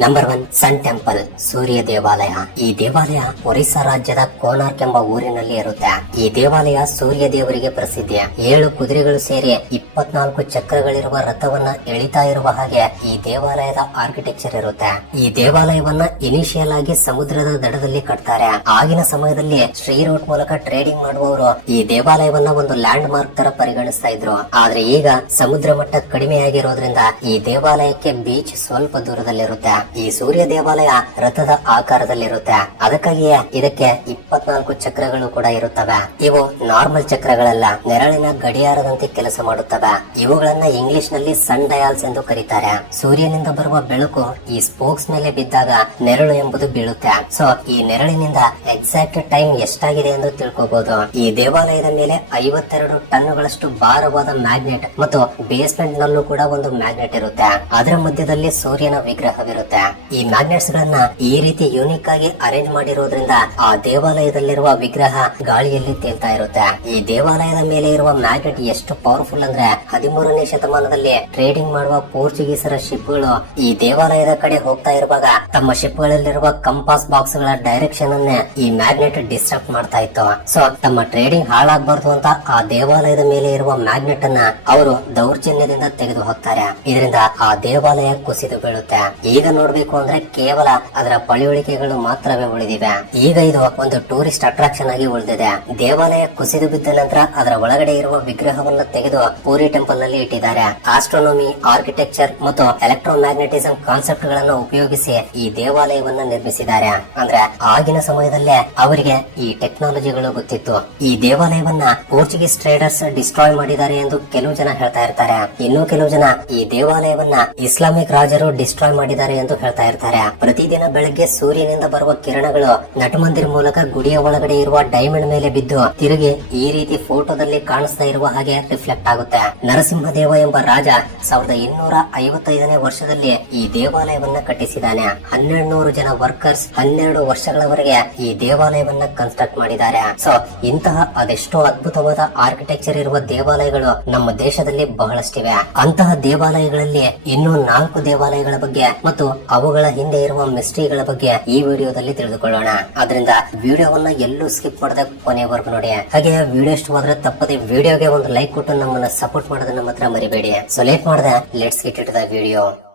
Number one sun temple Surya ದೇವಾಲಯ ಈ ದೇವಾಲಯ ಒರಿಸ್ಸಾ ರಾಜ್ಯದ ಕೋನಾರ್ಕ್ ಎಂಬ ಊರಿನಲ್ಲಿ ಇರುತ್ತೆ. ಈ ದೇವಾಲಯ ಸೂರ್ಯ ದೇವರಿಗೆ ಪ್ರಸಿದ್ಧಿ. ಏಳು ಕುದುರೆಗಳು ಸೇರಿ ಇಪ್ಪತ್ನಾಲ್ಕು ಚಕ್ರಗಳಿರುವ ರಥವನ್ನ ಎಳಿತಾ ಇರುವ ಹಾಗೆ ಈ ದೇವಾಲಯದ ಆರ್ಕಿಟೆಕ್ಚರ್ ಇರುತ್ತೆ. ಈ ದೇವಾಲಯವನ್ನ ಇನಿಷಿಯಲ್ ಆಗಿ ಸಮುದ್ರದ ದಡದಲ್ಲಿ ಕಟ್ತಾರೆ. ಆಗಿನ ಸಮಯದಲ್ಲಿ ಶ್ರೀ ರೂಟ್ ಮೂಲಕ ಟ್ರೇಡಿಂಗ್ ಮಾಡುವವರು ಈ ದೇವಾಲಯವನ್ನ ಒಂದು ಲ್ಯಾಂಡ್ ಮಾರ್ಕ್ ತರ ಪರಿಗಣಿಸ್ತಾ ಇದ್ರು. ಆದ್ರೆ ಈಗ ಸಮುದ್ರ ಮಟ್ಟ ಕಡಿಮೆಯಾಗಿರೋದ್ರಿಂದ ಈ ದೇವಾಲಯಕ್ಕೆ ಬೀಚ್ ಸ್ವಲ್ಪ ದೂರದಲ್ಲಿರುತ್ತೆ. ಈ ಸೂರ್ಯ ದೇವಾಲಯ ರಥದ ಆಕಾರದಲ್ಲಿರುತ್ತೆ. ಅದಕ್ಕಾಗಿಯೇ ಇದಕ್ಕೆ ಇಪ್ಪತ್ನಾಲ್ಕು ಚಕ್ರಗಳು ಕೂಡ ಇರುತ್ತವೆ. ಇವು ನಾರ್ಮಲ್ ಚಕ್ರಗಳಲ್ಲ, ನೆರಳಿನ ಗಡಿಯಾರದಂತೆ ಕೆಲಸ ಮಾಡುತ್ತವೆ. ಇವುಗಳನ್ನ ಇಂಗ್ಲಿಷ್ನಲ್ಲಿ ಸನ್ ಡಯಾಲ್ಸ್ ಎಂದು ಕರೀತಾರೆ. ಸೂರ್ಯನಿಂದ ಬರುವ ಬೆಳಕು ಈ ಸ್ಪೋಕ್ಸ್ ಮೇಲೆ ಬಿದ್ದಾಗ ನೆರಳು ಎಂಬುದು ಬೀಳುತ್ತೆ. ಸೊ ಈ ನೆರಳಿನಿಂದ ಎಕ್ಸಾಕ್ಟ್ ಟೈಮ್ ಎಷ್ಟಾಗಿದೆ ಎಂದು ತಿಳ್ಕೋಬಹುದು ಈ ದೇವಾಲಯದ ಮೇಲೆ ಐವತ್ತೆರಡು ಟನ್ಗಳಷ್ಟು ಭಾರವಾದ ಮ್ಯಾಗ್ನೆಟ್ ಮತ್ತು ಬೇಸ್ಮೆಂಟ್ ನಲ್ಲೂ ಕೂಡ ಒಂದು ಮ್ಯಾಗ್ನೆಟ್ ಇರುತ್ತೆ. ಅದರ ಮಧ್ಯದಲ್ಲಿ ಸೂರ್ಯನ ವಿಗ್ರಹವಿರುತ್ತೆ. ಈ ಮ್ಯಾಗ್ನೆಟ್ಸ್ ಗಳನ್ನ ಈ ರೀತಿ ಯೂನಿಕ್ ಆಗಿ ಅರೇಂಜ್ ಮಾಡಿರೋದ್ರಿಂದ ಆ ದೇವಾಲಯದಲ್ಲಿರುವ ವಿಗ್ರಹ ಗಾಳಿಯಲ್ಲಿ ತೇಲ್ತಾ ಇರುತ್ತೆ. ಈ ದೇವಾಲಯದ ಮೇಲೆ ಇರುವ ಮ್ಯಾಗ್ನೆಟ್ ಎಷ್ಟು ಪವರ್ಫುಲ್ ಅಂದ್ರೆ ಹದಿಮೂರನೇ ಶತಮಾನದಲ್ಲಿ ಟ್ರೇಡಿಂಗ್ ಮಾಡುವ ಪೋರ್ಚುಗೀಸರ ಶಿಪ್ಗಳು ಈ ದೇವಾಲಯದ ಕಡೆ ಹೋಗ್ತಾ ಇರುವಾಗ ತಮ್ಮ ಶಿಪ್ ಗಳಲ್ಲಿರುವ ಕಂಪಾಸ್ ಬಾಕ್ಸ್ಗಳ ಡೈರೆಕ್ಷನ್ ಅನ್ನೇ ಈ ಮ್ಯಾಗ್ನೆಟ್ ಡಿಸ್ಟರ್ಬ್ ಮಾಡ್ತಾ ಇತ್ತು. ಸೊ ತಮ್ಮ ಟ್ರೇಡಿಂಗ್ ಹಾಳಾಗಬಾರ್ದು ಅಂತ ಆ ದೇವಾಲಯದ ಮೇಲೆ ಇರುವ ಮ್ಯಾಗ್ನೆಟ್ ಅನ್ನ ಅವರು ದೌರ್ಜನ್ಯದಿಂದ ತೆಗೆದು ಹಾಕ್ತಾರೆ ಇದರಿಂದ ಆ ದೇವಾಲಯ ಕುಸಿದು ಬೀಳುತ್ತೆ. ಈಗ ನೋಡ್ಬೇಕು ಅಂದ್ರೆ ಕೇವಲ ಅದರ ಪಳಿಯುಳಿಕೆಗಳು ಮಾತ್ರವೇ ಉಳಿದಿವೆ. ಈಗ ಇದು ಒಂದು ಟೂರಿಸ್ಟ್ ಅಟ್ರಾಕ್ಷನ್ ಆಗಿ ಉಳಿದಿದೆ. ದೇವಾಲಯ ಕುಸಿದು ಬಿದ್ದ ನಂತರ ಅದರ ಒಳಗಡೆ ಇರುವ ವಿಗ್ರಹವನ್ನ ತೆಗೆದು ಪೂರಿ ಟೆಂಪಲ್ನಲ್ಲಿ ಇಟ್ಟಿದ್ದಾರೆ. ಆಸ್ಟ್ರೋನಮಿ ಆರ್ಕಿಟೆಕ್ಚರ್ ಮತ್ತು ಎಲೆಕ್ಟ್ರೋ ಎಲೆಕ್ಟ್ರೋಮ್ಯಾಗ್ನೆಟಿಸಂ ಕಾನ್ಸೆಪ್ಟ್ ಗಳನ್ನ ಉಪಯೋಗಿಸಿ ಈ ದೇವಾಲಯವನ್ನ ನಿರ್ಮಿಸಿದ್ದಾರೆ. ಅಂದ್ರೆ ಆಗಿನ ಸಮಯದಲ್ಲೇ ಅವರಿಗೆ ಈ ಟೆಕ್ನಾಲಜಿಗಳು ಗೊತ್ತಿತ್ತು. ಈ ದೇವಾಲಯವನ್ನ ಪೋರ್ಚುಗೀಸ್ ಟ್ರೇಡರ್ಸ್ ಡಿಸ್ಟ್ರಾಯ್ ಮಾಡಿದ್ದಾರೆ ಎಂದು ಕೆಲವು ಜನ ಹೇಳ್ತಾ ಇರ್ತಾರೆ. ಇನ್ನು ಕೆಲವು ಜನ ಈ ದೇವಾಲಯವನ್ನ ಇಸ್ಲಾಮಿಕ್ ರಾಜರು ಡಿಸ್ಟ್ರಾಯ್ ಮಾಡಿದ್ದಾರೆ ಎಂದು ಹೇಳ್ತಾ ಇರ್ತಾರೆ. ಪ್ರತಿದಿನ ಬೆಳಗ್ಗೆ ಸೂರ್ಯನಿಂದ ಬರುವ ಕಿರಣಗಳು ನಟಮಂದಿರ ಮೂಲಕ ಗುಡಿಯ ಒಳಗಡೆ ಇರುವ ಡೈಮಂಡ್ ಮೇಲೆ ಬಿದ್ದು ತಿರುಗಿ ಈ ರೀತಿ ಫೋಟೋದಲ್ಲಿ ಕಾಣಿಸ್ತಾ ಇರುವ ಹಾಗೆ ರಿಫ್ಲೆಕ್ಟ್ ಆಗುತ್ತೆ. ನರಸಿಂಹದೇವ ಎಂಬ ರಾಜ ಸಾವಿರದ ಇನ್ನೂರ ಐವತ್ತೈದನೇ ವರ್ಷದಲ್ಲಿ ಈ ದೇವಾಲಯವನ್ನ ಕಟ್ಟಿಸಿದಾನೆ ಹನ್ನೆರಡು ನೂರು ಜನ ವರ್ಕರ್ಸ್ ಹನ್ನೆರಡು ವರ್ಷಗಳವರೆಗೆ ಈ ದೇವಾಲಯವನ್ನ ಕನ್ಸ್ಟ್ರಕ್ಟ್ ಮಾಡಿದ್ದಾರೆ. ಸೊ ಇಂತಹ ಅದೆಷ್ಟೋ ಅದ್ಭುತವಾದ ಆರ್ಕಿಟೆಕ್ಚರ್ ಇರುವ ದೇವಾಲಯಗಳು ನಮ್ಮ ದೇಶದಲ್ಲಿ ಬಹಳಷ್ಟಿವೆ. ಅಂತಹ ದೇವಾಲಯಗಳಲ್ಲಿ ಇನ್ನೂ ನಾಲ್ಕು ದೇವಾಲಯಗಳ ಬಗ್ಗೆ ಮತ್ತು ಅವುಗಳ ಹಿಂದೆ ಇರುವ ಮಿಸ್ಟ್ರಿಗಳ ಬಗ್ಗೆ ಈ ವಿಡಿಯೋದಲ್ಲಿ ತಿಳಿದುಕೊಳ್ಳೋಣ. ಅದರಿಂದ ವಿಡಿಯೋವನ್ನ ಎಲ್ಲೂ ಸ್ಕಿಪ್ ಮಾಡದೆ ಕೊನೆಯವರೆಗೂ ನೋಡಿ. ಹಾಗೆ ವಿಡಿಯೋ ಇಷ್ಟವಾದ್ರೆ ತಪ್ಪದೆ ವಿಡಿಯೋಗೆ ಒಂದು ಲೈಕ್ ಕೊಟ್ಟು ನಮ್ಮನ್ನ ಸಪೋರ್ಟ್ ಮಾಡೋದನ್ನ ಮಾತ್ರ ಮರಿಬೇಡಿ. ಸೊ ಲೈಕ್ ಮಾಡದೆ let's get it the video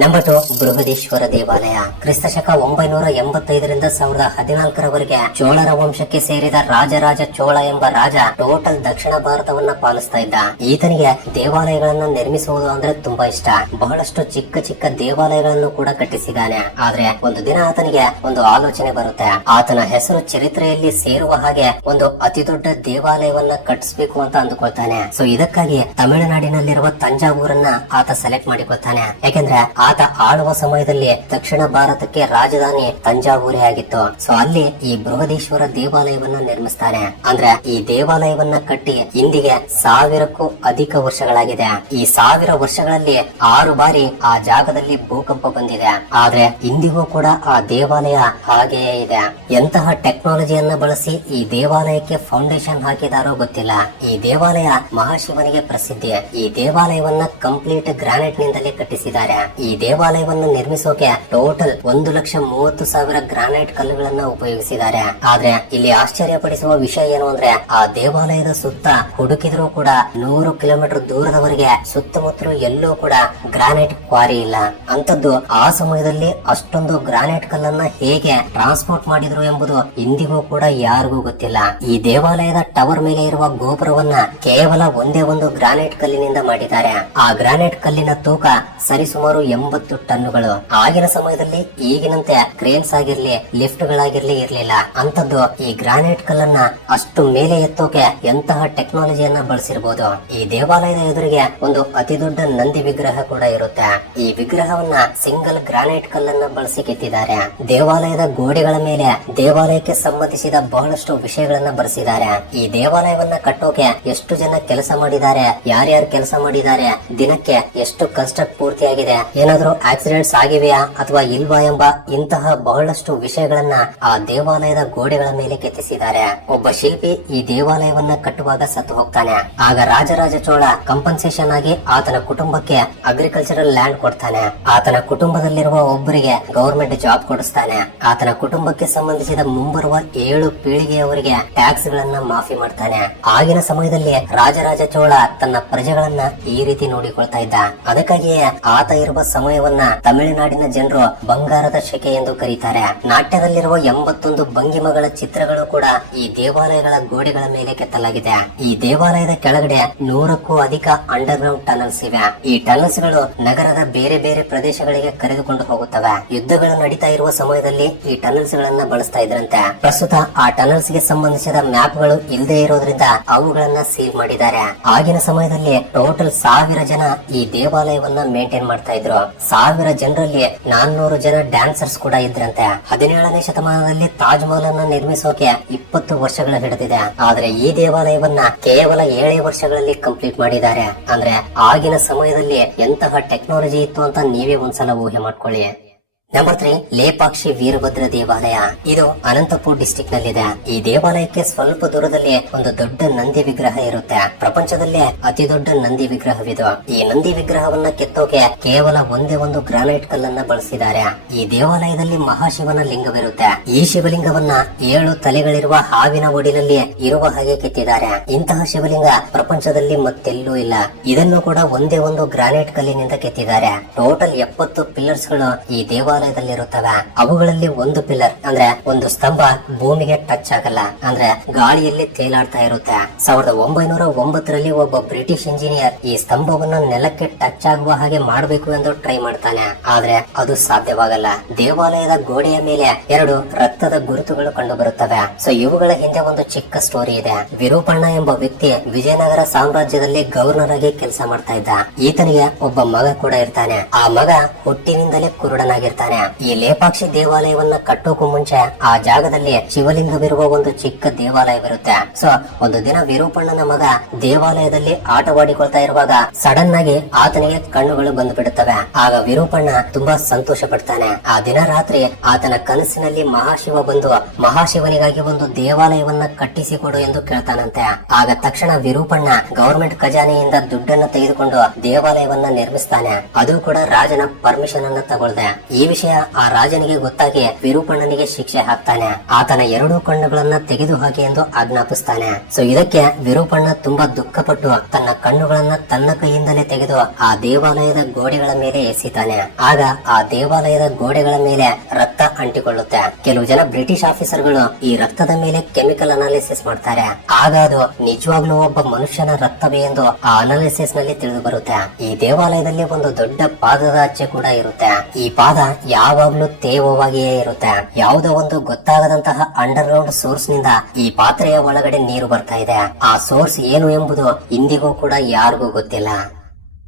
number two Brihadeshwara ದೇವಾಲಯ. ಕ್ರಿಸ್ತಶಕ ಒಂಬೈನೂರ ಎಂಬತ್ತೈದರಿಂದ ಸಾವಿರದ ಹದಿನಾಲ್ಕರವರೆಗೆ ಚೋಳರ ವಂಶಕ್ಕೆ ಸೇರಿದ ರಾಜರಾಜ ಚೋಳ ಎಂಬ ರಾಜ ಟೋಟಲ್ ದಕ್ಷಿಣ ಭಾರತವನ್ನ ಪಾಲಿಸ್ತಾ ಇದ್ದ. ಈತನಿಗೆ ದೇವಾಲಯಗಳನ್ನ ನಿರ್ಮಿಸುವುದು ಅಂದ್ರೆ ತುಂಬಾ ಇಷ್ಟ. ಬಹಳಷ್ಟು ಚಿಕ್ಕ ಚಿಕ್ಕ ದೇವಾಲಯಗಳನ್ನು ಕೂಡ ಕಟ್ಟಿಸಿದ್ದಾನೆ. ಆದ್ರೆ ಒಂದು ದಿನ ಆತನಿಗೆ ಒಂದು ಆಲೋಚನೆ ಬರುತ್ತೆ. ಆತನ ಹೆಸರು ಚರಿತ್ರೆಯಲ್ಲಿ ಸೇರುವ ಹಾಗೆ ಒಂದು ಅತಿ ದೊಡ್ಡ ದೇವಾಲಯವನ್ನ ಕಟ್ಟಿಸ್ಬೇಕು ಅಂತ ಅಂದುಕೊಳ್ತಾನೆ. ಸೊ ಇದಕ್ಕಾಗಿ ತಮಿಳುನಾಡಿನಲ್ಲಿರುವ ತಂಜಾವೂರನ್ನ ಆತ ಸೆಲೆಕ್ಟ್ ಮಾಡಿಕೊಳ್ತಾನೆ. ಯಾಕೆಂದ್ರೆ ಆತ ಆಳುವ ಸಮಯದಲ್ಲಿ ದಕ್ಷಿಣ ಭಾರತಕ್ಕೆ ರಾಜಧಾನಿ ತಂಜಾವೂರೇ ಆಗಿತ್ತು ಸೊ ಅಲ್ಲಿ ಈ ಬೃಹದೇಶ್ವರ ದೇವಾಲಯವನ್ನ ನಿರ್ಮಿಸ್ತಾನೆ. ಅಂದ್ರೆ ಈ ದೇವಾಲಯವನ್ನ ಕಟ್ಟಿ ಇಂದಿಗೆ ಸಾವಿರಕ್ಕೂ ಅಧಿಕ ವರ್ಷಗಳಾಗಿದೆ. ಈ ಸಾವಿರ ವರ್ಷಗಳಲ್ಲಿ ಆರು ಬಾರಿ ಆ ಜಾಗದಲ್ಲಿ ಭೂಕಂಪ ಬಂದಿದೆ. ಆದ್ರೆ ಇಂದಿಗೂ ಕೂಡ ಆ ದೇವಾಲಯ ಹಾಗೆಯೇ ಇದೆ. ಎಂತಹ ಟೆಕ್ನಾಲಜಿಯನ್ನ ಬಳಸಿ ಈ ದೇವಾಲಯಕ್ಕೆ ಫೌಂಡೇಶನ್ ಹಾಕಿದಾರೋ ಗೊತ್ತಿಲ್ಲ. ಈ ದೇವಾಲಯ ಮಹಾಶಿವನಿಗೆ ಪ್ರಸಿದ್ಧಿ. ಈ ದೇವಾಲಯವನ್ನ ಕಂಪ್ಲೀಟ್ ಗ್ರಾನೈಟ್ ನಿಂದಲೇ ಕಟ್ಟಿಸಿದ್ದಾರೆ. ಈ ದೇವಾಲಯವನ್ನು ನಿರ್ಮಿಸೋಕೆ ಟೋಟಲ್ ಒಂದು ಲಕ್ಷ ಮೂವತ್ತು ಸಾವಿರ ಗ್ರಾನೈಟ್ ಕಲ್ಲುಗಳನ್ನ ಉಪಯೋಗಿಸಿದ್ದಾರೆ. ಆದ್ರೆ ಇಲ್ಲಿ ಆಶ್ಚರ್ಯಪಡಿಸುವ ವಿಷಯ ಏನು ಅಂದ್ರೆ ಆ ದೇವಾಲಯದ ಸುತ್ತ ಹುಡುಕಿದ್ರು ಕೂಡ ನೂರು ಕಿಲೋಮೀಟರ್ ದೂರದವರೆಗೆ ಸುತ್ತಮುತ್ತಲು ಎಲ್ಲೂ ಕೂಡ ಗ್ರಾನೈಟ್ ಕ್ವಾರಿ ಇಲ್ಲ. ಅಂತದ್ದು ಆ ಸಮಯದಲ್ಲಿ ಅಷ್ಟೊಂದು ಗ್ರಾನೈಟ್ ಕಲ್ಲನ್ನ ಹೇಗೆ ಟ್ರಾನ್ಸ್ಪೋರ್ಟ್ ಮಾಡಿದ್ರು ಎಂಬುದು ಇಂದಿಗೂ ಕೂಡ ಯಾರಿಗೂ ಗೊತ್ತಿಲ್ಲ. ಈ ದೇವಾಲಯದ ಟವರ್ ಮೇಲೆ ಇರುವ ಗೋಪುರವನ್ನ ಕೇವಲ ಒಂದೇ ಒಂದು ಗ್ರಾನೈಟ್ ಕಲ್ಲಿನಿಂದ ಮಾಡಿದ್ದಾರೆ. ಆ ಗ್ರಾನೈಟ್ ಕಲ್ಲಿನ ತೂಕ ಸರಿಸುಮಾರು ಎಂಬತ್ತು ಟನ್ನುಗಳು. ಆಗಿನ ಸಮಯದಲ್ಲಿ ಈಗಿನಂತೆ ಕ್ರೇನ್ಸ್ ಆಗಿರ್ಲಿ ಲಿಫ್ಟ್ ಗಳಾಗಿರ್ಲಿ ಇರ್ಲಿಲ್ಲ. ಅಂತದ್ದು ಈ ಗ್ರಾನೈಟ್ ಕಲ್ಲನ್ನ ಅಷ್ಟು ಮೇಲೆ ಎತ್ತೋಕೆ ಎಂತಹ ಟೆಕ್ನಾಲಜಿಯನ್ನ ಬಳಸಿರಬಹುದು ಈ ದೇವಾಲಯದ ಎದುರಿಗೆ ಒಂದು ಅತಿ ದೊಡ್ಡ ನಂದಿ ವಿಗ್ರಹ ಕೂಡ ಇರುತ್ತೆ. ಈ ವಿಗ್ರಹವನ್ನ ಸಿಂಗಲ್ ಗ್ರಾನೈಟ್ ಕಲ್ಲನ್ನ ಬಳಸಿ ಕೆತ್ತಿದ್ದಾರೆ. ದೇವಾಲಯದ ಗೋಡೆಗಳ ಮೇಲೆ ದೇವಾಲಯಕ್ಕೆ ಸಂಬಂಧಿಸಿದ ಬಹಳಷ್ಟು ವಿಷಯಗಳನ್ನ ಬರೆಸಿದ್ದಾರೆ. ಈ ದೇವಾಲಯವನ್ನ ಕಟ್ಟೋಕೆ ಎಷ್ಟು ಜನ ಕೆಲಸ ಮಾಡಿದ್ದಾರೆ, ಯಾರ್ಯಾರು ಕೆಲಸ ಮಾಡಿದ್ದಾರೆ, ದಿನಕ್ಕೆ ಎಷ್ಟು ಕನ್ಸ್ಟ್ರಕ್ಟ್ ಪೂರ್ತಿಯಾಗಿದೆ ಏನಾದ್ರು ಆಕ್ಸಿಡೆಂಟ್ಸ್ ಆಗಿವೆಯಾ ಅಥವಾ ಇಲ್ವಾ ಎಂಬ ಇಂತಹ ಬಹಳಷ್ಟು ವಿಷಯಗಳನ್ನ ಆ ದೇವಾಲಯದ ಗೋಡೆಗಳ ಮೇಲೆ ಕೆತ್ತಿಸಿದ್ದಾರೆ. ಒಬ್ಬ ಶಿಲ್ಪಿ ಈ ದೇವಾಲಯವನ್ನ ಕಟ್ಟುವಾಗ ಸತ್ತು ಹೋಗ್ತಾನೆ. ಆಗ ರಾಜರಾಜ ಚೋಳ ಕಂಪನ್ಸೇಷನ್ ಆಗಿ ಆತನ ಕುಟುಂಬಕ್ಕೆ ಅಗ್ರಿಕಲ್ಚರಲ್ ಲ್ಯಾಂಡ್ ಕೊಡ್ತಾನೆ. ಆತನ ಕುಟುಂಬದಲ್ಲಿರುವ ಒಬ್ಬರಿಗೆ ಗವರ್ಮೆಂಟ್ ಜಾಬ್ ಕೊಡಿಸ್ತಾನೆ. ಆತನ ಕುಟುಂಬಕ್ಕೆ ಸಂಬಂಧಿಸಿದ ಮುಂಬರುವ ಏಳು ಪೀಳಿಗೆಯವರಿಗೆ ಟ್ಯಾಕ್ಸ್ ಗಳನ್ನ ಮಾಫಿ ಮಾಡ್ತಾನೆ. ಆಗಿನ ಸಮಯದಲ್ಲಿ ರಾಜರಾಜ ಚೋಳ ತನ್ನ ಪ್ರಜೆಗಳನ್ನ ಈ ರೀತಿ ನೋಡಿಕೊಳ್ತಾ ಇದ್ದ. ಅದಕ್ಕಾಗಿಯೇ ಆತ ಇರುವ ಸಮಯವನ್ನ ತಮಿಳುನಾಡಿನ ಜನರು ಬಂಗಾರದ ಶಕೆ ಎಂದು ಕರೀತಾರೆ. ನಾಟ್ಯದಲ್ಲಿರುವ ಎಂಬತ್ತೊಂದು ಭಂಗಿಮಗಳ ಚಿತ್ರಗಳು ಕೂಡ ಈ ದೇವಾಲಯಗಳ ಗೋಡೆಗಳ ಮೇಲೆ ಕೆತ್ತಲಾಗಿದೆ. ಈ ದೇವಾಲಯದ ಕೆಳಗಡೆ ನೂರಕ್ಕೂ ಅಧಿಕ ಅಂಡರ್ ಗ್ರೌಂಡ್ ಟನಲ್ಸ್ ಇವೆ. ಈ ಟನಲ್ಸ್ಗಳು ನಗರದ ಬೇರೆ ಬೇರೆ ಪ್ರದೇಶಗಳಿಗೆ ಕರೆದುಕೊಂಡು ಹೋಗುತ್ತವೆ. ಯುದ್ಧಗಳು ನಡೀತಾ ಇರುವ ಸಮಯದಲ್ಲಿ ಈ ಟನಲ್ಸ್ ಗಳನ್ನ ಬಳಸ್ತಾ ಇದ್ರಂತೆ. ಪ್ರಸ್ತುತ ಆ ಟನಲ್ಸ್ಗೆ ಸಂಬಂಧಿಸಿದ ಮ್ಯಾಪ್ಗಳು ಇಲ್ಲದೆ ಇರೋದ್ರಿಂದ ಅವುಗಳನ್ನ ಸೀಲ್ ಮಾಡಿದ್ದಾರೆ. ಆಗಿನ ಸಮಯದಲ್ಲಿ ಟೋಟಲ್ ಸಾವಿರ ಜನ ಈ ದೇವಾಲಯವನ್ನ ಮೇಂಟೈನ್ ಮಾಡ್ತಾ ಇದ್ರು. ಸಾವಿರ ಜನರಲ್ಲಿ ನಾನ್ನೂರು ಜನ ಡ್ಯಾನ್ಸರ್ಸ್ ಕೂಡ ಇದ್ರಂತೆ. ಹದಿನೇಳನೇ ಶತಮಾನದಲ್ಲಿ ತಾಜ್ ಮಹಲ್ ಅನ್ನ ನಿರ್ಮಿಸೋಕೆ ಇಪ್ಪತ್ತು ವರ್ಷಗಳ ಹಿಡಿದಿದೆ. ಆದ್ರೆ ಈ ದೇವಾಲಯವನ್ನ ಕೇವಲ ಏಳೇ ವರ್ಷಗಳಲ್ಲಿ ಕಂಪ್ಲೀಟ್ ಮಾಡಿದ್ದಾರೆ. ಅಂದ್ರೆ ಆಗಿನ ಸಮಯದಲ್ಲಿ ಎಂತಹ ಟೆಕ್ನಾಲಜಿ ಇತ್ತು ಅಂತ ನೀವೇ ಒಂದ್ಸಲ ಊಹೆ ಮಾಡ್ಕೊಳ್ಳಿ. ನಂಬರ್ ತ್ರೀ ಲೇಪಾಕ್ಷಿ ವೀರಭದ್ರ ದೇವಾಲಯ ಇದು ಅನಂತಪುರ್ ಡಿಸ್ಟಿಕ್ ನಲ್ಲಿದೆ. ಈ ದೇವಾಲಯಕ್ಕೆ ಸ್ವಲ್ಪ ದೂರದಲ್ಲಿ ಒಂದು ದೊಡ್ಡ ನಂದಿ ವಿಗ್ರಹ ಇರುತ್ತೆ. ಪ್ರಪಂಚದಲ್ಲೇ ಅತಿ ದೊಡ್ಡ ನಂದಿ ವಿಗ್ರಹವಿದು. ಈ ನಂದಿ ವಿಗ್ರಹವನ್ನ ಕೆತ್ತೋಕೆ ಕೇವಲ ಒಂದೇ ಒಂದು ಗ್ರಾನೈಟ್ ಕಲ್ಲನ್ನ ಬಳಸಿದ್ದಾರೆ. ಈ ದೇವಾಲಯದಲ್ಲಿ ಮಹಾಶಿವನ ಲಿಂಗವಿರುತ್ತೆ. ಈ ಶಿವಲಿಂಗವನ್ನ ಏಳು ತಲೆಗಳಿರುವ ಹಾವಿನ ಒಡಿನಲ್ಲಿ ಇರುವ ಹಾಗೆ ಕೆತ್ತಿದ್ದಾರೆ. ಇಂತಹ ಶಿವಲಿಂಗ ಪ್ರಪಂಚದಲ್ಲಿ ಮತ್ತೆಲ್ಲೂ ಇಲ್ಲ. ಇದನ್ನು ಕೂಡ ಒಂದೇ ಒಂದು ಗ್ರಾನೈಟ್ ಕಲ್ಲಿನಿಂದ ಕೆತ್ತಿದ್ದಾರೆ. ಟೋಟಲ್ ಎಪ್ಪತ್ತು ಪಿಲ್ಲರ್ಸ್ಗಳು ಈ ದೇವಾಲಯದಲ್ಲಿರುತ್ತವೆ. ಅವುಗಳಲ್ಲಿ ಒಂದು ಪಿಲ್ಲರ್, ಅಂದ್ರೆ ಒಂದು ಸ್ತಂಭ ಭೂಮಿಗೆ ಟಚ್ ಆಗಲ್ಲ. ಅಂದ್ರೆ ಗಾಳಿಯಲ್ಲಿ ತೇಲಾಡ್ತಾ ಇರುತ್ತೆ. ಸಾವಿರದ ಒಂಬೈನೂರ ಒಂಬತ್ತರಲ್ಲಿ ಒಬ್ಬ ಬ್ರಿಟಿಷ್ ಇಂಜಿನಿಯರ್ ಈ ಸ್ತಂಭವನ್ನು ನೆಲಕ್ಕೆ ಟಚ್ ಆಗುವ ಹಾಗೆ ಮಾಡಬೇಕು ಎಂದು ಟ್ರೈ ಮಾಡ್ತಾನೆ. ಆದ್ರೆ ಅದು ಸಾಧ್ಯವಾಗಲ್ಲ. ದೇವಾಲಯದ ಗೋಡೆಯ ಮೇಲೆ ಎರಡು ರಕ್ತದ ಗುರುತುಗಳು ಕಂಡು ಬರುತ್ತವೆ ಸೊ ಇವುಗಳ ಹಿಂದೆ ಒಂದು ಚಿಕ್ಕ ಸ್ಟೋರಿ ಇದೆ. ವಿರೂಪಣ್ಣ ಎಂಬ ವ್ಯಕ್ತಿ ವಿಜಯನಗರ ಸಾಮ್ರಾಜ್ಯದಲ್ಲಿ ಗವರ್ನರ್ ಆಗಿ ಕೆಲಸ ಮಾಡ್ತಾ ಇದ್ದ. ಈತನಿಗೆ ಒಬ್ಬ ಮಗ ಕೂಡ ಇರ್ತಾನೆ. ಆ ಮಗ ಹುಟ್ಟಿನಿಂದಲೇ ಕುರುಡನಾಗಿರ್ತಾನೆ. ಈ ಲೇಪಾಕ್ಷಿ ದೇವಾಲಯವನ್ನ ಕಟ್ಟೋಕು ಮುಂಚೆ ಆ ಜಾಗದಲ್ಲಿ ಶಿವಲಿಂಗವಿರುವ ಒಂದು ಚಿಕ್ಕ ದೇವಾಲಯವಿರುತ್ತೆ ಸೊ ಒಂದು ದಿನ ವಿರೂಪಣ್ಣನ ಮಗ ದೇವಾಲಯದಲ್ಲಿ ಆಟವಾಡಿಕೊಳ್ತಾ ಇರುವಾಗ ಸಡನ್ ಆಗಿ ಆತನಿಗೆ ಕಣ್ಣುಗಳು ಬಂದು ಬಿಡುತ್ತವೆ. ಆಗ ವಿರೂಪಣ್ಣ ತುಂಬಾ ಸಂತೋಷ ಪಡ್ತಾನೆ. ಆ ದಿನ ರಾತ್ರಿ ಆತನ ಕನಸಿನಲ್ಲಿ ಮಹಾಶಿವ ಬಂದು ಮಹಾಶಿವನಿಗಾಗಿ ಒಂದು ದೇವಾಲಯವನ್ನ ಕಟ್ಟಿಸಿಕೊಡು ಎಂದು ಕೇಳ್ತಾನಂತೆ. ಆಗ ತಕ್ಷಣ ವಿರೂಪಣ್ಣ ಗವರ್ಮೆಂಟ್ ಖಜಾನೆಯಿಂದ ದುಡ್ಡನ್ನು ತೆಗೆದುಕೊಂಡು ದೇವಾಲಯವನ್ನ ನಿರ್ಮಿಸ್ತಾನೆ. ಅದು ಕೂಡ ರಾಜನ ಪರ್ಮಿಷನ್ ಅನ್ನ ತಗೊಳ್ದೆ. ಈ ಆ ರಾಜನಿಗೆ ಗೊತ್ತಾಗಿ ವಿರೂಪಣ್ಣನಿಗೆ ಶಿಕ್ಷೆ ಹಾಕ್ತಾನೆ. ಆತನ ಎರಡು ಕಣ್ಣುಗಳನ್ನ ತೆಗೆದು ಹಾಕಿ ಎಂದು ಆಜ್ಞಾಪಿಸ್ತಾನೆ. ಸೊ ಇದಕ್ಕೆ ವಿರೂಪಣ್ಣ ತುಂಬಾ ದುಃಖಪಟ್ಟು ತನ್ನ ಕಣ್ಣುಗಳನ್ನ ತನ್ನ ಕೈಯಿಂದಲೇ ತೆಗೆದು ಆ ದೇವಾಲಯದ ಗೋಡೆಗಳ ಮೇಲೆ ಎಸಿತಾನೆ. ಆಗ ಆ ದೇವಾಲಯದ ಗೋಡೆಗಳ ಮೇಲೆ ರಕ್ತ ಅಂಟಿಕೊಳ್ಳುತ್ತೆ. ಕೆಲವು ಜನ ಬ್ರಿಟಿಷ್ ಆಫೀಸರ್ಗಳು ಈ ರಕ್ತದ ಮೇಲೆ ಕೆಮಿಕಲ್ ಅನಾಲಿಸಿಸ್ ಮಾಡ್ತಾರೆ. ಆಗ ಅದು ನಿಜವಾಗ್ಲೂ ಒಬ್ಬ ಮನುಷ್ಯನ ರಕ್ತವೇ ಎಂದು ಆ ಅನಾಲಿಸಿಸ್ನಲ್ಲಿ ತಿಳಿದು ಬರುತ್ತೆ. ಈ ದೇವಾಲಯದಲ್ಲಿ ಒಂದು ದೊಡ್ಡ ಪಾದದ ಅಚ್ಚೆ ಕೂಡ ಇರುತ್ತೆ. ಈ ಪಾದ ಯಾವಾಗ್ಲೂ ತೇವವಾಗಿಯೇ ಇರುತ್ತೆ. ಯಾವುದೋ ಒಂದು ಗೊತ್ತಾಗದಂತಹ ಅಂಡರ್ ಗ್ರೌಂಡ್ ಸೋರ್ಸ್ನಿಂದ ಈ ಪಾತ್ರೆಯ ಒಳಗಡೆ ನೀರು ಬರ್ತಾ ಇದೆ. ಆ ಸೋರ್ಸ್ ಏನು ಎಂಬುದು ಇಂದಿಗೂ ಕೂಡ ಯಾರಿಗೂ ಗೊತ್ತಿಲ್ಲ.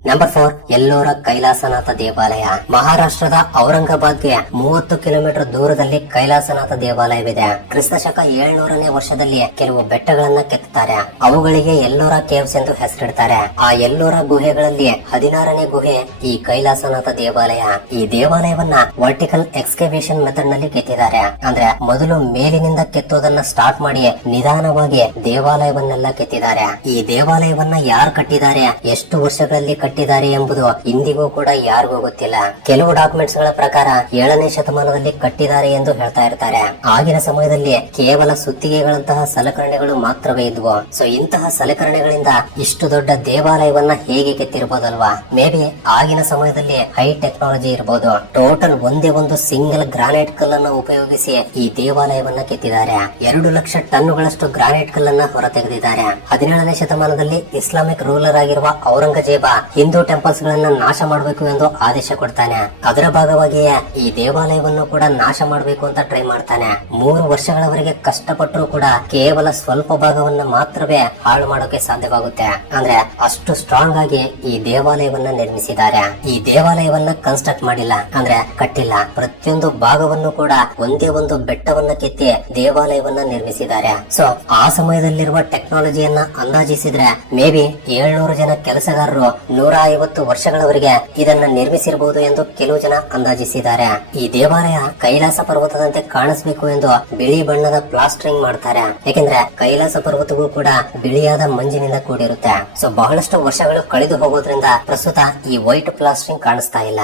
ನಂಬರ್ ಫೋರ್ ಎಲ್ಲೋರ ಕೈಲಾಸನಾಥ ದೇವಾಲಯ ಮಹಾರಾಷ್ಟ್ರದ ಔರಂಗಾಬಾದ್ಗೆ ಮೂವತ್ತು ಕಿಲೋಮೀಟರ್ ದೂರದಲ್ಲಿ ಕೈಲಾಸನಾಥ ದೇವಾಲಯವಿದೆ. ಕ್ರಿಸ್ತ ಶಕ ಏಳ್ನೂರನೇ ವರ್ಷದಲ್ಲಿ ಕೆಲವು ಬೆಟ್ಟಗಳನ್ನ ಕೆತ್ತುತ್ತಾರೆ. ಅವುಗಳಿಗೆ ಎಲ್ಲೋರ ಕೇವ್ಸ್ ಎಂದು ಹೆಸರಿಡ್ತಾರೆ. ಆ ಎಲ್ಲೋರ ಗುಹೆಗಳಲ್ಲಿ ಹದಿನಾರನೇ ಗುಹೆ ಈ ಕೈಲಾಸನಾಥ ದೇವಾಲಯ. ಈ ದೇವಾಲಯವನ್ನ ವರ್ಟಿಕಲ್ ಎಕ್ಸ್ಕವೇಷನ್ ಮೆಥಡ್ನಲ್ಲಿ ಕೆತ್ತಿದ್ದಾರೆ. ಅಂದ್ರೆ ಮೊದಲು ಮೇಲಿನಿಂದ ಕೆತ್ತೋದನ್ನ ಸ್ಟಾರ್ಟ್ ಮಾಡಿ ನಿಧಾನವಾಗಿ ದೇವಾಲಯವನ್ನೆಲ್ಲ ಕೆತ್ತಿದ್ದಾರೆ. ಈ ದೇವಾಲಯವನ್ನ ಯಾರು ಕಟ್ಟಿದ್ದಾರೆ? ಎಷ್ಟು ವರ್ಷಗಳಲ್ಲಿ ಕಟ್ಟಿದ್ದಾರೆ ಎಂಬುದು ಇಂದಿಗೂ ಕೂಡ ಯಾರಿಗೂ ಗೊತ್ತಿಲ್ಲ. ಕೆಲವು ಡಾಕ್ಯುಮೆಂಟ್ಸ್ಗಳ ಪ್ರಕಾರ ಏಳನೇ ಶತಮಾನದಲ್ಲಿ ಕಟ್ಟಿದ್ದಾರೆ ಎಂದು ಹೇಳ್ತಾ ಇರ್ತಾರೆ. ಆಗಿನ ಸಮಯದಲ್ಲಿ ಕೇವಲ ಸುತ್ತಿಗೆಗಳಂತಹ ಸಲಕರಣೆಗಳು ಮಾತ್ರವೇ ಇದ್ವು. ಸೊ ಇಂತಹ ಸಲಕರಣೆಗಳಿಂದ ಇಷ್ಟು ದೊಡ್ಡ ದೇವಾಲಯವನ್ನ ಹೇಗೆ ಕೆತ್ತಿರಬಹುದಲ್ವಾ? ಮೇ ಬಿ ಆಗಿನ ಸಮಯದಲ್ಲಿ ಹೈ ಟೆಕ್ನಾಲಜಿ ಇರಬಹುದು ಟೋಟಲ್ ಒಂದೇ ಒಂದು ಸಿಂಗಲ್ ಗ್ರಾನೈಟ್ ಕಲ್ಲನ್ನು ಉಪಯೋಗಿಸಿ ಈ ದೇವಾಲಯವನ್ನ ಕೆತ್ತಿದ್ದಾರೆ. ಎರಡು ಲಕ್ಷ ಟನ್ನುಗಳಷ್ಟು ಗ್ರಾನೈಟ್ ಕಲ್ಲನ್ನ ಹೊರತೆಗೆದಿದ್ದಾರೆ. ಹದಿನೇಳನೇ ಶತಮಾನದಲ್ಲಿ ಇಸ್ಲಾಮಿಕ್ ರೂಲರ್ ಆಗಿರುವ ಔರಂಗಜೇಬ ಹಿಂದೂ ಟೆಂಪಲ್ಸ್ ಗಳನ್ನ ನಾಶ ಮಾಡಬೇಕು ಎಂದು ಆದೇಶ ಕೊಡ್ತಾನೆ. ಅದರ ಭಾಗವಾಗಿಯೇ ಈ ದೇವಾಲಯವನ್ನು ಕೂಡ ನಾಶ ಮಾಡಬೇಕು ಅಂತ ಟ್ರೈ ಮಾಡ್ತಾನೆ. ಮೂರು ವರ್ಷಗಳವರೆಗೆ ಕಷ್ಟಪಟ್ಟರು ಕೂಡ ಕೇವಲ ಸ್ವಲ್ಪ ಭಾಗವನ್ನ ಮಾತ್ರವೇ ಹಾಳು ಮಾಡೋಕೆ ಸಾಧ್ಯವಾಗುತ್ತೆ. ಅಂದ್ರೆ ಅಷ್ಟು ಸ್ಟ್ರಾಂಗ್ ಆಗಿ ಈ ದೇವಾಲಯವನ್ನ ನಿರ್ಮಿಸಿದ್ದಾರೆ. ಈ ದೇವಾಲಯವನ್ನ ಕನ್ಸ್ಟ್ರಕ್ಟ್ ಮಾಡಿಲ್ಲ. ಅಂದ್ರೆ ಕಟ್ಟಿಲ್ಲ. ಪ್ರತಿಯೊಂದು ಭಾಗವನ್ನು ಕೂಡ ಒಂದೇ ಒಂದು ಬೆಟ್ಟವನ್ನ ಕೆತ್ತಿ ದೇವಾಲಯವನ್ನ ನಿರ್ಮಿಸಿದ್ದಾರೆ. ಸೊ ಆ ಸಮಯದಲ್ಲಿರುವ ಟೆಕ್ನಾಲಜಿಯನ್ನ ಅಂದಾಜಿಸಿದ್ರೆ ಮೇ ಬಿ ಏಳ್ನೂರು ಜನ ಕೆಲಸಗಾರರು ನೂರ ನೂರ ಐವತ್ತು ವರ್ಷಗಳವರೆಗೆ ಇದನ್ನು ನಿರ್ಮಿಸಿರಬಹುದು ಎಂದು ಕೆಲವು ಜನ ಅಂದಾಜಿಸಿದ್ದಾರೆ. ಈ ದೇವಾಲಯ ಕೈಲಾಸ ಪರ್ವತದಂತೆ ಕಾಣಿಸಬೇಕು ಎಂದು ಬಿಳಿ ಬಣ್ಣದ ಪ್ಲಾಸ್ಟರಿಂಗ್ ಮಾಡ್ತಾರೆ. ಯಾಕೆಂದ್ರೆ ಕೈಲಾಸ ಪರ್ವತವೂ ಕೂಡ ಬಿಳಿಯಾದ ಮಂಜಿನಿಂದ ಕೂಡಿರುತ್ತೆ. ಸೊ ಬಹಳಷ್ಟು ವರ್ಷಗಳು ಕಳೆದು ಹೋಗೋದ್ರಿಂದ ಪ್ರಸ್ತುತ ಈ ವೈಟ್ ಪ್ಲಾಸ್ಟರಿಂಗ್ ಕಾಣಿಸ್ತಾ ಇಲ್ಲ.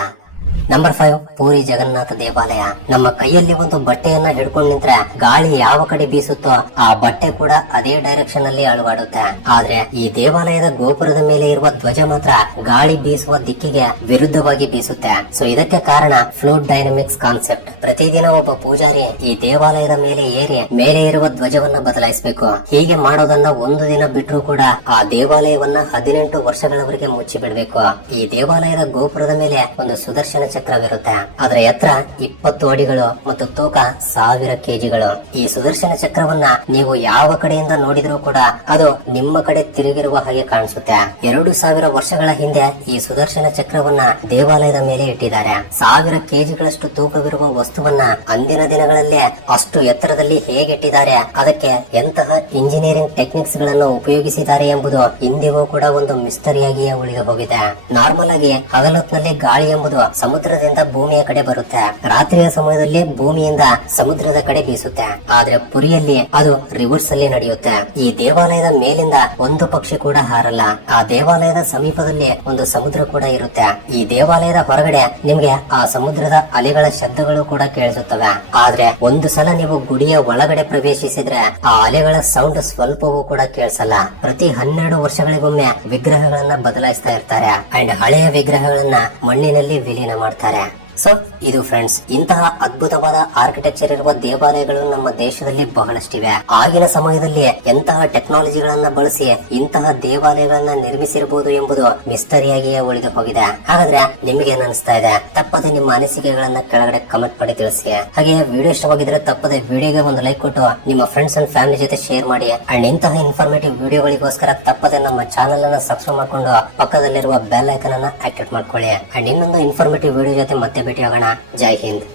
ನಂಬರ್ ಫೈವ್ ಪೂರಿ ಜಗನ್ನಾಥ ದೇವಾಲಯ. ನಮ್ಮ ಕೈಯಲ್ಲಿ ಒಂದು ಬಟ್ಟೆಯನ್ನ ಹಿಡ್ಕೊಂಡು ನಿಂತ್ರೆ ಗಾಳಿ ಯಾವ ಕಡೆ ಬೀಸುತ್ತೋ ಆ ಬಟ್ಟೆ ಕೂಡ ಅದೇ ಡೈರೆಕ್ಷನ್ ಅಲ್ಲಿ ಅಳವಾಡುತ್ತೆ. ಆದ್ರೆ ಈ ದೇವಾಲಯದ ಗೋಪುರದ ಮೇಲೆ ಇರುವ ಧ್ವಜ ಮಾತ್ರ ಗಾಳಿ ಬೀಸುವ ದಿಕ್ಕಿಗೆ ವಿರುದ್ಧವಾಗಿ ಬೀಸುತ್ತೆ. ಸೊ ಇದಕ್ಕೆ ಕಾರಣ ಫ್ಲೋಟ್ ಡೈನಮಿಕ್ಸ್ ಕಾನ್ಸೆಪ್ಟ್ ಪ್ರತಿದಿನ ಒಬ್ಬ ಪೂಜಾರಿ ಈ ದೇವಾಲಯದ ಮೇಲೆ ಏರಿ ಮೇಲೆ ಇರುವ ಧ್ವಜವನ್ನ ಬದಲಾಯಿಸಬೇಕು. ಹೀಗೆ ಮಾಡೋದನ್ನ ಒಂದು ದಿನ ಬಿಟ್ಟರು ಕೂಡ ಆ ದೇವಾಲಯವನ್ನ ಹದಿನೆಂಟು ವರ್ಷಗಳವರೆಗೆ ಮುಚ್ಚಿ ಬಿಡಬೇಕು ಈ ದೇವಾಲಯದ ಗೋಪುರದ ಮೇಲೆ ಒಂದು ಸುದರ್ಶನ ಚಕ್ರವಿರುತ್ತೆ. ಅದರ ಎತ್ತರ ಇಪ್ಪತ್ತು ಅಡಿಗಳು ಮತ್ತು ತೂಕ ಸಾವಿರ ಕೆಜಿಗಳು. ಈ ಸುದರ್ಶನ ಚಕ್ರವನ್ನ ನೀವು ಯಾವ ಕಡೆಯಿಂದ ನೋಡಿದ್ರೂ ಕೂಡ ಅದು ನಿಮ್ಮ ಕಡೆ ತಿರುಗಿರುವ ಹಾಗೆ ಕಾಣಿಸುತ್ತೆ. ಎರಡು ಸಾವಿರ ವರ್ಷಗಳ ಹಿಂದೆ ಈ ಸುದರ್ಶನ ಚಕ್ರವನ್ನ ದೇವಾಲಯದ ಮೇಲೆ ಇಟ್ಟಿದ್ದಾರೆ. ಸಾವಿರ ಕೆಜಿಗಳಷ್ಟು ತೂಕವಿರುವ ವಸ್ತುವನ್ನ ಅಂದಿನ ದಿನಗಳಲ್ಲಿ ಅಷ್ಟು ಎತ್ತರದಲ್ಲಿ ಹೇಗೆಟ್ಟಿದ್ದಾರೆ, ಅದಕ್ಕೆ ಎಂತಹ ಇಂಜಿನಿಯರಿಂಗ್ ಟೆಕ್ನಿಕ್ಸ್ಗಳನ್ನು ಉಪಯೋಗಿಸಿದ್ದಾರೆ ಎಂಬುದು ಇಂದಿಗೂ ಕೂಡ ಒಂದು ಮಿಸ್ತರಿಯಾಗಿಯೇ ಉಳಿದು ಹೋಗಿದೆ. ನಾರ್ಮಲ್ ಆಗಿ ಹಗಲೊತ್ನಲ್ಲಿ ಗಾಳಿ ಎಂಬುದು ಸಮುದ್ರದಿಂದ ಭೂಮಿಯ ಕಡೆ ಬರುತ್ತೆ. ರಾತ್ರಿಯ ಸಮಯದಲ್ಲಿ ಭೂಮಿಯಿಂದ ಸಮುದ್ರದ ಕಡೆ ಬೀಸುತ್ತೆ. ಆದ್ರೆ ಪುರಿಯಲ್ಲಿ ಅದು ರಿವರ್ಸ್ ಅಲ್ಲಿ ನಡೆಯುತ್ತೆ. ಈ ದೇವಾಲಯದ ಮೇಲಿಂದ ಒಂದು ಪಕ್ಷಿ ಕೂಡ ಹಾರಲ್ಲ. ಆ ದೇವಾಲಯದ ಸಮೀಪದಲ್ಲಿ ಒಂದು ಸಮುದ್ರ ಕೂಡ ಇರುತ್ತೆ. ಈ ದೇವಾಲಯದ ಹೊರಗಡೆ ನಿಮ್ಗೆ ಆ ಸಮುದ್ರದ ಅಲೆಗಳ ಶಬ್ದಗಳು ಕೂಡ ಕೇಳಿಸುತ್ತವೆ ಆದ್ರೆ ಒಂದು ಸಲ ನೀವು ಗುಡಿಯ ಒಳಗಡೆ ಪ್ರವೇಶಿಸಿದ್ರೆ ಆ ಅಲೆಗಳ ಸೌಂಡ್ ಸ್ವಲ್ಪವೂ ಕೂಡ ಕೇಳಿಸಲ್ಲ. ಪ್ರತಿ ಹನ್ನೆರಡು ವರ್ಷಗಳಿಗೊಮ್ಮೆ ವಿಗ್ರಹಗಳನ್ನ ಬದಲಾಯಿಸ್ತಾ ಇರ್ತಾರೆ. ಅಂಡ್ ಹಳೆಯ ವಿಗ್ರಹಗಳನ್ನ ಮಣ್ಣಿನಲ್ಲಿ ವಿಲೀನ ಮಾಡ್ತಾರೆ. ಸೊ ಇದು ಫ್ರೆಂಡ್ಸ್ ಇಂತಹ ಅದ್ಭುತವಾದ ಆರ್ಕಿಟೆಕ್ಚರ್ ಇರುವ ದೇವಾಲಯಗಳು ನಮ್ಮ ದೇಶದಲ್ಲಿ ಬಹಳಷ್ಟಿವೆ. ಆಗಿನ ಸಮಯದಲ್ಲಿ ಎಂತಹ ಟೆಕ್ನಾಲಜಿಗಳನ್ನ ಬಳಸಿ ಇಂತಹ ದೇವಾಲಯಗಳನ್ನ ನಿರ್ಮಿಸಿರಬಹುದು ಎಂಬುದು ಮಿಸ್ಟರಿಯಾಗಿಯೇ ಉಳಿದು ಹೋಗಿದೆ. ಹಾಗಾದ್ರೆ ನಿಮಗೆ ಅನಿಸ್ತಾ ಇದೆ? ತಪ್ಪದೆ ನಿಮ್ಮ ಅನಿಸಿಕೆಗಳನ್ನ ಕೆಳಗಡೆ ಕಮೆಂಟ್ ಮಾಡಿ ತಿಳಿಸಿ. ಹಾಗೆ ವಿಡಿಯೋ ಇಷ್ಟವಾಗಿದ್ರೆ ತಪ್ಪದೆ ವಿಡಿಯೋಗೆ ಒಂದು ಲೈಕ್ ಕೊಟ್ಟು ನಿಮ್ಮ ಫ್ರೆಂಡ್ಸ್ ಅಂಡ್ ಫ್ಯಾಮಿಲಿ ಜೊತೆ ಶೇರ್ ಮಾಡಿ. ಅಂಡ್ ಇಂತಹ ಇನ್ಫಾರ್ಮೇಟಿವ್ ವಿಡಿಯೋಗಳಿಗೋಸ್ಕರ ತಪ್ಪದೆ ನಮ್ಮ ಚಾನೆಲ್ ಅನ್ನ ಸಬ್ಸ್ಕ್ರೈಬ್ ಮಾಡ್ಕೊಂಡು ಪಕ್ಕದಲ್ಲಿರುವ ಬೆಲ್ ಐಕನ್ ಅನ್ನ ಆಕ್ಟಿವೇಟ್ ಮಾಡ್ಕೊಳ್ಳಿ. ಅಂಡ್ ಇನ್ನೊಂದು ಇನ್ಫಾರ್ಮೇಟಿವ್ ವಿಡಿಯೋ ಜೊತೆ ಮತ್ತೆ ಭೇಟಿ ಆಗೋಣ ಜೈ ಹಿಂದ್.